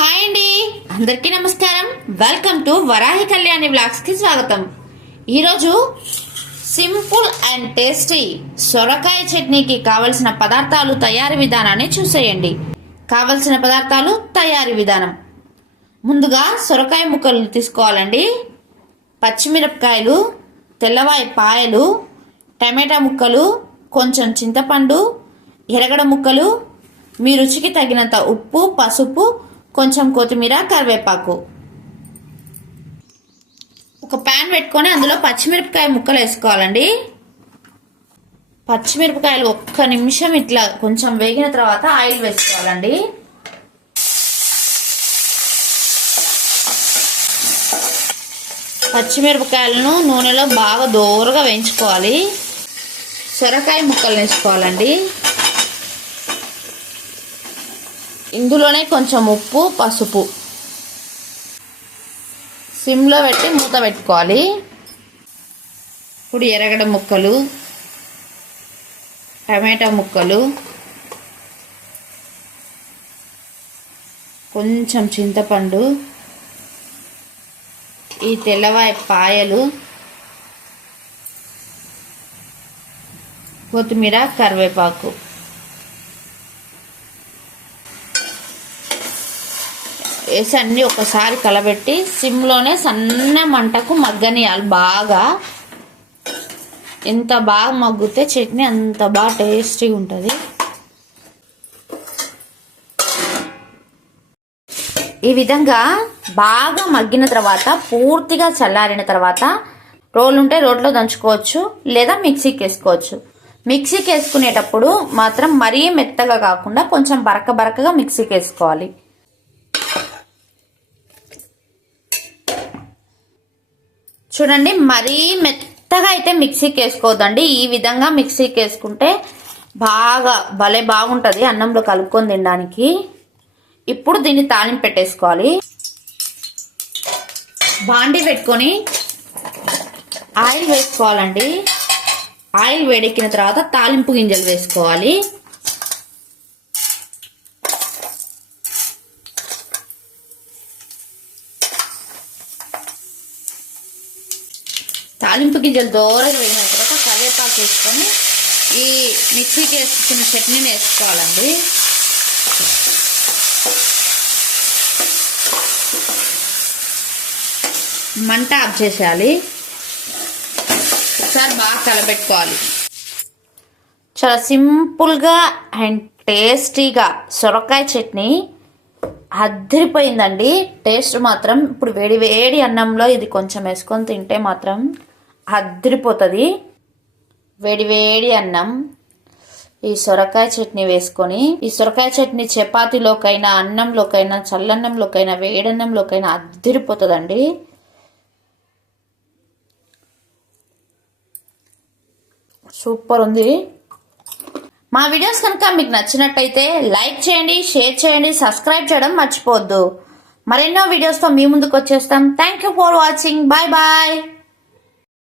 Hi అండి, అందరికీ నమస్కారం. Welcome to Varahi Kalyani vlogs కి స్వాగతం. ఈరోజు సింపుల్ అండ్ టేస్టీ సొరకాయ చట్నీకి కావలసిన పదార్థాలు తయారీ విధానాన్ని చూసేయండి. కావలసిన పదార్థాలు తయారీ విధానం: ముందుగా సొరకాయ ముక్కలు తీసుకోవాలండి. పచ్చిమిరపకాయలు, తెల్లవాయి పాయలు, టమాటా ముక్కలు, కొంచెం చింతపండు, ఎర్రగడ్డ ముక్కలు, మీ రుచికి తగినంత ఉప్పు, పసుపు, కొంచెం కొత్తిమీర, కరివేపాకు. ఒక ప్యాన్ పెట్టుకొని అందులో పచ్చిమిరపకాయ ముక్కలు వేసుకోవాలండి. పచ్చిమిరపకాయలు ఒక్క నిమిషం ఇట్లా కొంచెం వేగిన తర్వాత ఆయిల్ వేసుకోవాలండి. పచ్చిమిరపకాయలను నూనెలో బాగా దోరగా వేయించుకోవాలి. సొరకాయ ముక్కలు వేసుకోవాలండి. ఇందులోనే కొంచెం ఉప్పు, పసుపు, సిమ్లో పెట్టి మూత పెట్టుకోవాలి. ఇప్పుడు ఎర్రగడ్డ ముక్కలు, టమాటా ముక్కలు, కొంచెం చింతపండు, ఈ తెల్లవాయి పాయలు, కొత్తిమీర, కరివేపాకు వేసి అన్నీ ఒకసారి కలబెట్టి సిమ్లోనే సన్న మంటకు మగ్గనియాలి. బాగా ఎంత బాగా మగ్గితే చట్నీ అంత బాగా టేస్టీగా ఉంటుంది. ఈ విధంగా బాగా మగ్గిన తర్వాత పూర్తిగా చల్లారిన తర్వాత రోలు ఉంటే రోట్లో దంచుకోవచ్చు, లేదా మిక్సీకి వేసుకోవచ్చు. మిక్సీకి వేసుకునేటప్పుడు మాత్రం మరీ మెత్తగా కాకుండా కొంచెం బరక బరకగా మిక్సీకి వేసుకోవాలి. చూడండి, మరీ మెత్తగా అయితే మిక్సీకి వేసుకోవద్దండి. ఈ విధంగా మిక్సీకి వేసుకుంటే బాగా భలే బాగుంటుంది అన్నంలో కలుపుకొని తినడానికి. ఇప్పుడు దీన్ని తాలింపు పెట్టేసుకోవాలి. బాండి పెట్టుకొని ఆయిల్ వేసుకోవాలండి. ఆయిల్ వేడెక్కిన తర్వాత తాలింపు గింజలు వేసుకోవాలి. తాలింపు గింజలు దూరంగా వేగిన తర్వాత కరివేపాకు వేసుకొని ఈ మిక్సీకి వేసుకున్న చట్నీని వేసుకోవాలండి. మంట ఆఫ్ చేసేయాలి. ఒకసారి బాగా కలబెట్టుకోవాలి. చాలా సింపుల్గా అండ్ టేస్టీగా సొరకాయ చట్నీ అద్దరిపోయిందండి. టేస్ట్ మాత్రం ఇప్పుడు వేడి వేడి అన్నంలో ఇది కొంచెం వేసుకొని తింటే మాత్రం అద్దరిపోతుంది. వేడి వేడి అన్నం ఈ సొరకాయ చట్నీ వేసుకొని, ఈ సొరకాయ చట్నీ చపాతీలోకైనా, అన్నంలోకైనా, చల్లన్నంలోకైనా, వేడన్నంలోకైనా అద్దరిపోతుందండి. సూపర్ ఉంది. మా వీడియోస్ కనుక మీకు నచ్చినట్టయితే లైక్ చేయండి, షేర్ చేయండి, సబ్స్క్రైబ్ చేయడం మర్చిపోవద్దు. మరెన్నో వీడియోస్తో మీ ముందుకు వచ్చేస్తాం. Thank you for watching. Bye bye.